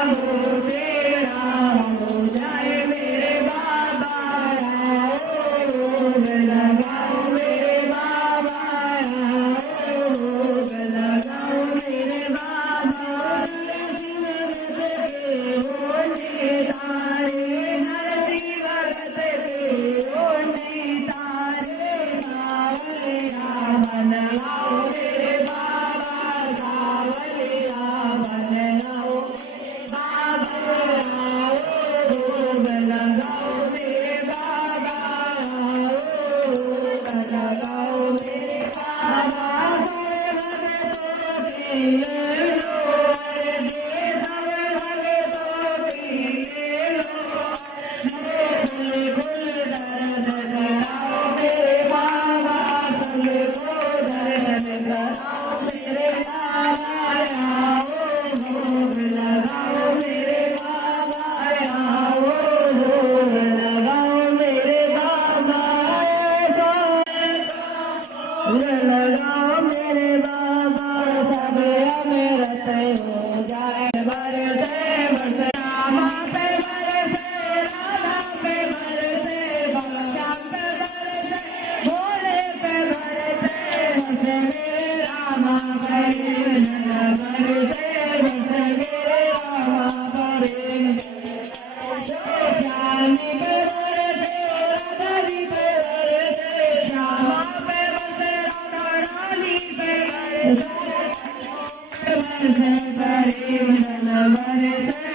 तेरा हो जाए मेरे बाबा भोग लगाओ मेरे बाबा भोग लगाओ मेरे बाबा तारे नरती भगत के ओने तारे सावलिया बनाओ मेरे बाबा सावलिया बनाओ भोग लगाओ मेरे बाबा भोग लगाओ मेरे बाबा लगाओ मेरे बाबा सब अमृत हो जाए बरसे बरसे रामा पे बरसे राधा पे बरसे श्याम पे बरसे भोले पे बरसे बरसे मेरे रामा पे बरसे बरसे मेरे रामा पे श्यामी पे बरसे राधा जी पे बरसे श्यामा पे बरसे रानी पे बरसे बरसे बरसे